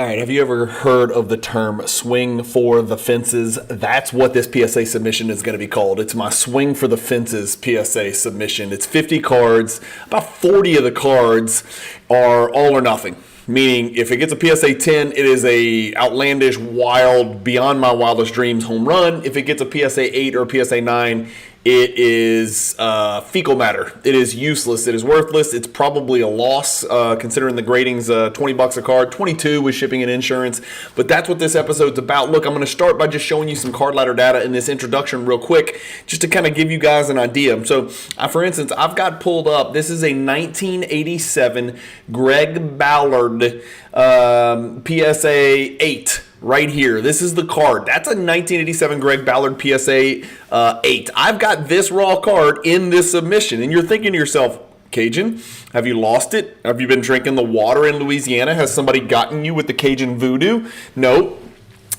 All right, have you ever heard of the term swing for the fences? That's what this PSA submission is going to be called. It's my swing for the fences PSA submission. It's 50 cards. About 40 of the cards are all or nothing. Meaning, if it gets a PSA 10, it is a outlandish, wild, beyond my wildest dreams home run. If it gets a PSA 8 or a PSA 9, it is fecal matter. It is useless. It is worthless. It's probably a loss considering the grading's $20 a card, 22 with shipping and insurance. But that's what this episode's about. Look, I'm going to start by just showing you some card ladder data in this introduction real quick, just to kind of give you guys an idea. So, for instance, I've got pulled up, this is a 1987 Greg Ballard PSA 8. Right here. This is the card. That's a 1987 Greg Ballard PSA 8. I've got this raw card in this submission. And you're thinking to yourself, Cajun, have you lost it? Have you been drinking the water in Louisiana? Has somebody gotten you with the Cajun voodoo? No.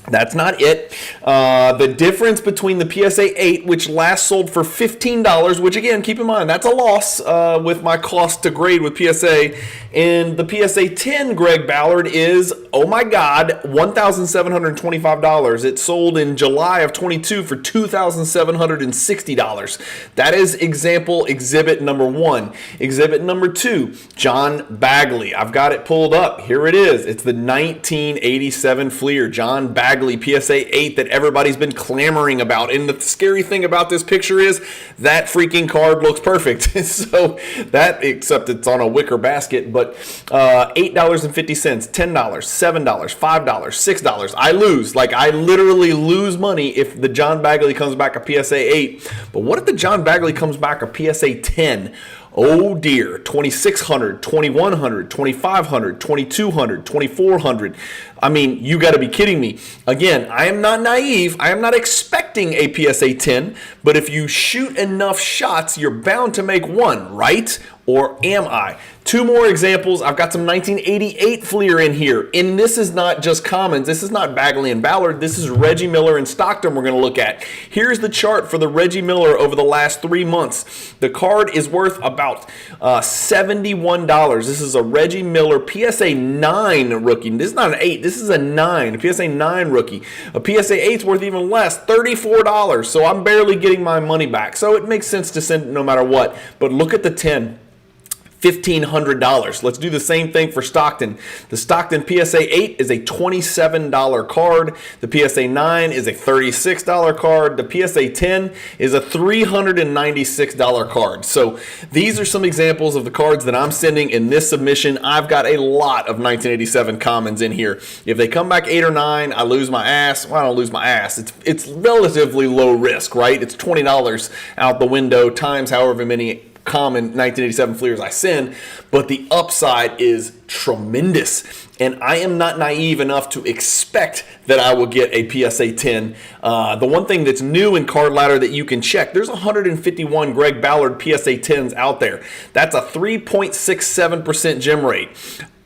That's not it. The difference between the PSA 8, which last sold for $15, which again, keep in mind, that's a loss with my cost to grade with PSA, and the PSA 10 Greg Ballard is, oh my God, $1,725. It sold in July of 22 for $2,760. That is exhibit number 1. Exhibit number 2, John Bagley. I've got it pulled up. Here it is. It's the 1987 Fleer, John Bagley PSA 8 that everybody's been clamoring about. And the scary thing about this picture is that freaking card looks perfect. So that, except it's on a wicker basket, but $8.50, $10, $7, $5, $6. I lose. Like, I literally lose money if the John Bagley comes back a PSA 8. But what if the John Bagley comes back a PSA 10? Oh dear, 2,600, 2,100, 2,500, 2,200, 2,400. I mean, you got to be kidding me. Again, I am not naive. I am not expecting a PSA 10, but if you shoot enough shots, you're bound to make one, right? Or am I? 2 more examples. I've got some 1988 Fleer in here. And this is not just commons. This is not Bagley and Ballard. This is Reggie Miller and Stockton we're going to look at. Here's the chart for the Reggie Miller over the last 3 months. The card is worth about $71. This is a Reggie Miller PSA 9 rookie. This is not an 8. This is a 9. A PSA 9 rookie. A PSA 8 is worth even less, $34. So I'm barely getting my money back. So it makes sense to send it no matter what. But look at the 10. $1,500. Let's do the same thing for Stockton. The Stockton PSA 8 is a $27 card. The PSA 9 is a $36 card. The PSA 10 is a $396 card. So these are some examples of the cards that I'm sending in this submission. I've got a lot of 1987 commons in here. If they come back 8 or 9, I lose my ass. Well, I don't lose my ass. It's relatively low risk, right? It's $20 out the window times however many common 1987 Fleers I send, but the upside is tremendous. And I am not naive enough to expect that I will get a PSA 10. The one thing that's new in Card Ladder that you can check, there's 151 Greg Ballard PSA 10s out there. That's a 3.67% gem rate.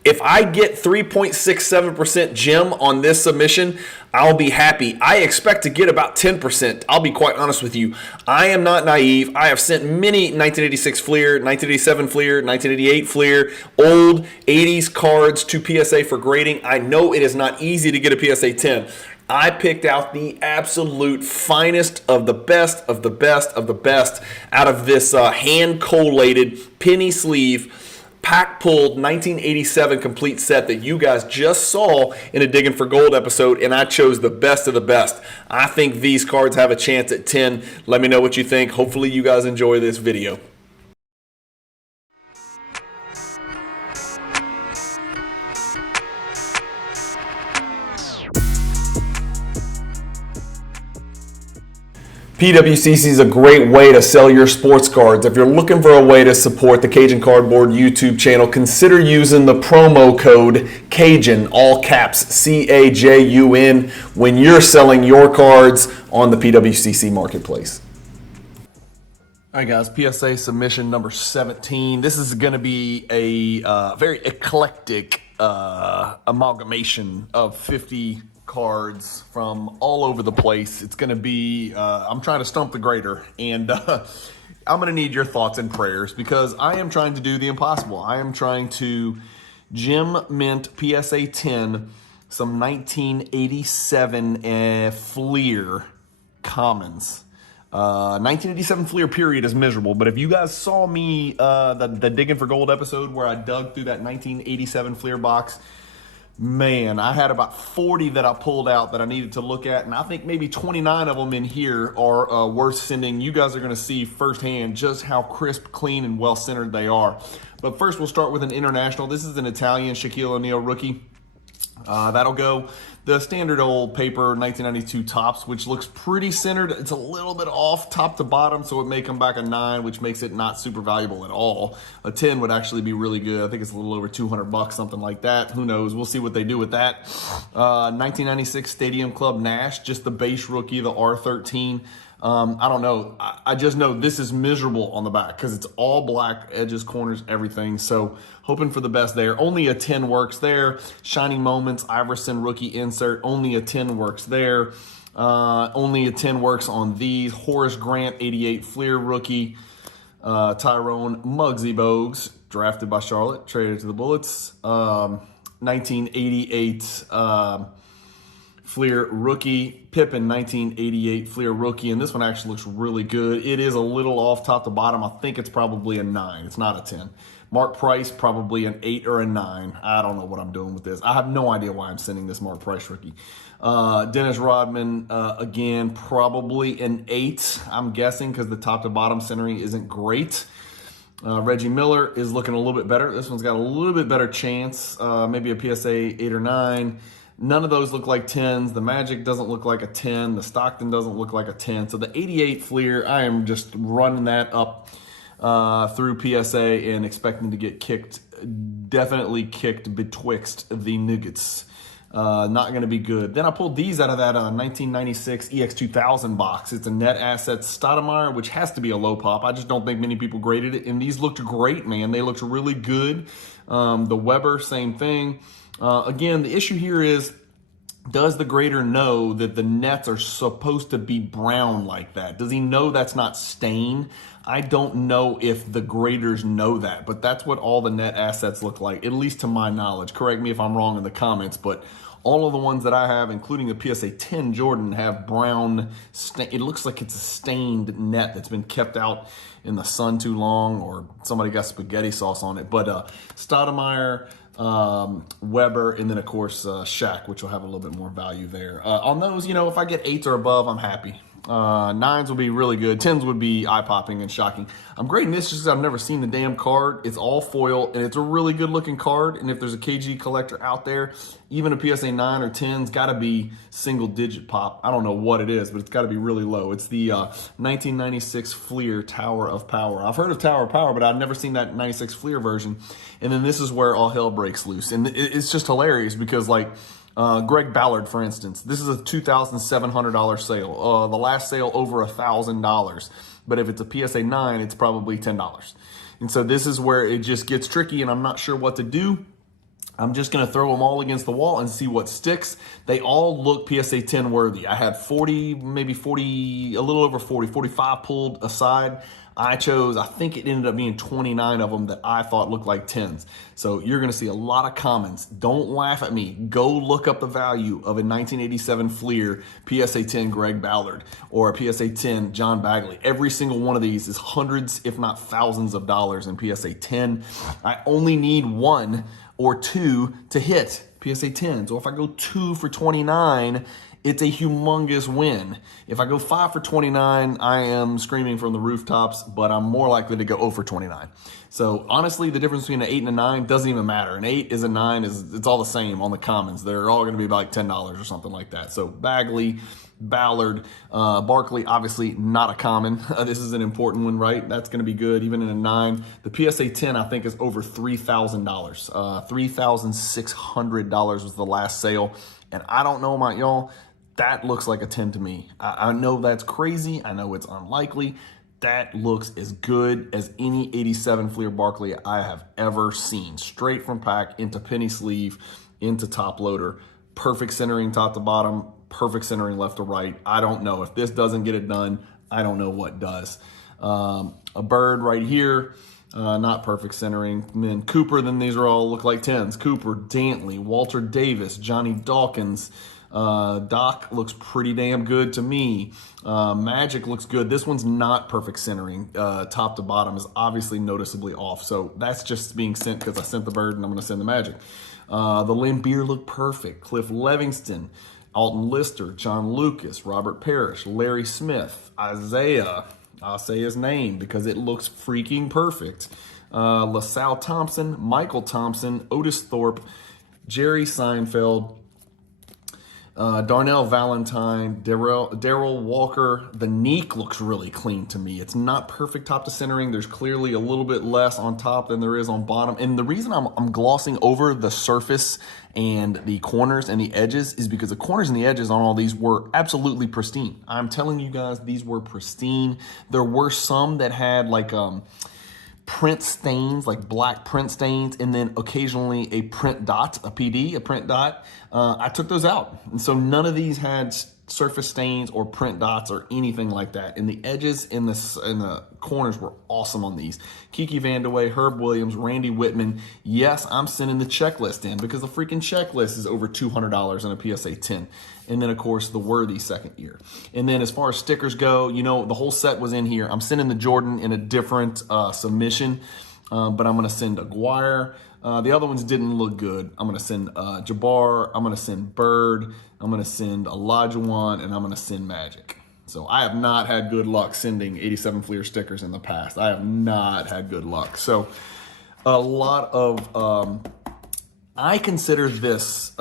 If I get 3.67% gem on this submission, I'll be happy. I expect to get about 10%. I'll be quite honest with you. I am not naive. I have sent many 1986 Fleer, 1987 Fleer, 1988 Fleer, old 80s cards to PSA for grading. I know it is not easy to get a PSA 10. I picked out the absolute finest of the best of the best of the best out of this hand-collated penny sleeve pack-pulled 1987 complete set that you guys just saw in a Digging for Gold episode, and I chose the best of the best. I think these cards have a chance at 10. Let me know what you think. Hopefully you guys enjoy this video. PWCC is a great way to sell your sports cards. If you're looking for a way to support the Cajun Cardboard YouTube channel, consider using the promo code CAJUN, all caps, C-A-J-U-N, when you're selling your cards on the PWCC marketplace. All right, guys, PSA submission number 17. This is going to be a very eclectic amalgamation of 50 cards from all over the place. It's going to be, I'm trying to stump the grader, and I'm going to need your thoughts and prayers because I am trying to do the impossible. I am trying to gem mint PSA 10 some 1987 Fleer Commons. 1987 Fleer period is miserable, but if you guys saw me, the Digging for Gold episode where I dug through that 1987 Fleer box, man, I had about 40 that I pulled out that I needed to look at, and I think maybe 29 of them in here are worth sending. You guys are going to see firsthand just how crisp, clean, and well-centered they are. But first, we'll start with an international. This is an Italian Shaquille O'Neal rookie. That'll go the standard old paper 1992 Topps, which looks pretty centered. It's a little bit off top to bottom, so it may come back a 9, which makes it not super valuable at all. A 10 would actually be really good. I think it's a little over $200, something like that. Who knows? We'll see what they do with that. 1996 Stadium Club Nash, just the base rookie, the R13. I don't know. I just know this is miserable on the back because it's all black, edges, corners, everything. So hoping for the best there. Only a 10 works there. Shining Moments, Iverson rookie insert. Only a 10 works there. Only a 10 works on these. Horace Grant, 88 Fleer rookie. Tyrone Muggsy Bogues, drafted by Charlotte, traded to the Bullets. 1988 Fleer rookie. Pippen, 1988 Fleer rookie, and this one actually looks really good. It is a little off top to bottom. I think it's probably a 9. It's not a 10. Mark Price, probably an 8 or a 9. I don't know what I'm doing with this. I have no idea why I'm sending this Mark Price rookie. Dennis Rodman, again, probably an 8, I'm guessing, because the top to bottom centering isn't great. Reggie Miller is looking a little bit better. This one's got a little bit better chance, maybe a PSA 8 or 9. None of those look like 10s. The Magic doesn't look like a 10. The Stockton doesn't look like a 10. So the 88 Fleer, I am just running that up through PSA and expecting to get kicked, definitely kicked betwixt the Nuggets. Not going to be good. Then I pulled these out of that 1996 EX2000 box. It's a net assets Stoudemire, which has to be a low pop. I just don't think many people graded it. And these looked great, man. They looked really good. The Weber, same thing. Again, the issue here is, does the grader know that the nets are supposed to be brown like that? Does he know that's not stain? I don't know if the graders know that, but that's what all the net assets look like, at least to my knowledge. Correct me if I'm wrong in the comments, but all of the ones that I have, including the PSA 10 Jordan, have brown stain. It looks like it's a stained net that's been kept out in the sun too long, or somebody got spaghetti sauce on it. But Stoudemire, Weber, and then of course Shaq, which will have a little bit more value there. On those, you know, if I get 8s or above, I'm happy. 9s will be really good. 10s would be eye-popping and shocking. I'm grading this just because I've never seen the damn card. It's all foil, and it's a really good-looking card. And if there's a KG collector out there, even a PSA 9 or 10's got to be single-digit pop. I don't know what it is, but it's got to be really low. It's the 1996 Fleer Tower of Power. I've heard of Tower of Power, but I've never seen that 96 Fleer version. And then this is where all hell breaks loose. And it's just hilarious because, like, Greg Ballard, for instance, this is a $2,700 sale. The last sale over $1,000. But if it's a PSA 9, it's probably $10. And so this is where it just gets tricky, and I'm not sure what to do. I'm just going to throw them all against the wall and see what sticks. They all look PSA 10 worthy. I had 40, maybe 40, a little over 40, 45 pulled aside. I chose, I think it ended up being 29 of them that I thought looked like 10s. So you're going to see a lot of comments. Don't laugh at me. Go look up the value of a 1987 Fleer PSA 10 Greg Ballard or a PSA 10 John Bagley. Every single one of these is hundreds, if not thousands of dollars in PSA 10. I only need 1 or 2 to hit PSA 10. So if I go 2 for 29, it's a humongous win. If I go 5 for 29, I am screaming from the rooftops, but I'm more likely to go 0 for 29. So honestly, the difference between an 8 and a 9 doesn't even matter. An 8 is a 9, it's all the same on the commons. They're all gonna be about like $10 or something like that. So Bagley, Ballard, Barkley, obviously not a common. This is an important one, right? That's gonna be good, even in a 9. The PSA 10, I think, is over $3,000. $3,600 was the last sale. And I don't know about y'all, that looks like a 10 to me. I know that's crazy. I know it's unlikely. That looks as good as any 87 Fleer Barkley I have ever seen. Straight from pack into penny sleeve, into top loader. Perfect centering top to bottom, perfect centering left to right. I don't know. If this doesn't get it done, I don't know what does. A bird right here. Not perfect centering. And then Cooper, then these are all look like 10s. Cooper, Dantley, Walter Davis, Johnny Dawkins. Doc looks pretty damn good to me. Magic looks good. This one's not perfect centering. Top to bottom is obviously noticeably off. So that's just being sent because I sent the bird and I'm going to send the Magic. The Lambeer look perfect. Cliff Levingston, Alton Lister, John Lucas, Robert Parrish, Larry Smith, Isaiah. I'll say his name because it looks freaking perfect. LaSalle Thompson, Michael Thompson, Otis Thorpe, Jerry Seinfeld, Darnell Valentine, Darrell Walker. The Neek looks really clean to me. It's not perfect top to centering. There's clearly a little bit less on top than there is on bottom. And the reason I'm glossing over the surface and the corners and the edges is because the corners and the edges on all these were absolutely pristine. I'm telling you guys, these were pristine. There were some that had like print stains, like black print stains, and then occasionally a print dot, a PD, a print dot. I took those out. And so none of these had surface stains or print dots or anything like that. And the edges in the corners were awesome on these. Kiki Vandeweghe, Herb Williams, Randy Whitman. Yes, I'm sending the checklist in because the freaking checklist is over $200 in a PSA 10. And then, of course, the Worthy second year. And then as far as stickers go, you know, the whole set was in here. I'm sending the Jordan in a different submission, but I'm going to send Aguirre. The other ones didn't look good. I'm going to send Jabbar. I'm going to send Bird. I'm going to send Olajuwon, and I'm going to send Magic. So I have not had good luck sending 87 Fleer stickers in the past. I have not had good luck. So a lot of... I consider this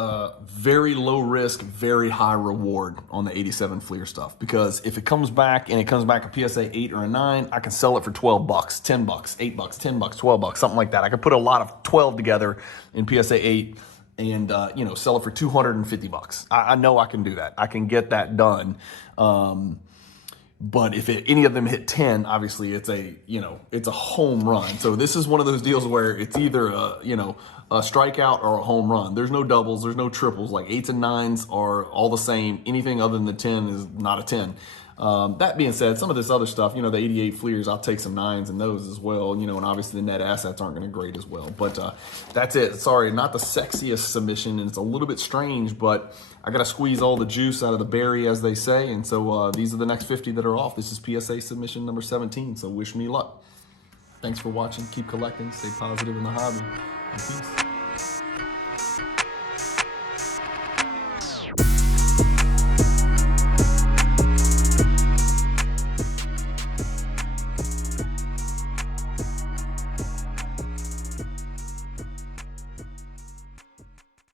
very low risk, very high reward on the 87 Fleer stuff, because if it comes back and it comes back a PSA 8 or a 9, I can sell it for 12 bucks, 10 bucks, 8 bucks, 10 bucks, 12 bucks, something like that. I could put a lot of 12 together in PSA 8 and you know, sell it for 250 bucks. I know I can do that. I can get that done. But if any of them hit 10, obviously it's a, you know, it's a home run. So this is one of those deals where it's either a, you know, a strikeout or a home run. There's no doubles, there's no triples. Like 8s and 9s are all the same. Anything other than the 10 is not a 10. That being said, some of this other stuff, you know, the 88 Fleers, I'll take some 9s and those as well, you know, and obviously the net assets aren't going to grade as well. But that's it. Sorry, not the sexiest submission, and it's a little bit strange, but I got to squeeze all the juice out of the berry, as they say. And so these are the next 50 that are off. This is PSA submission number 17, so wish me luck. Thanks for watching. Keep collecting. Stay positive in the hobby. And peace.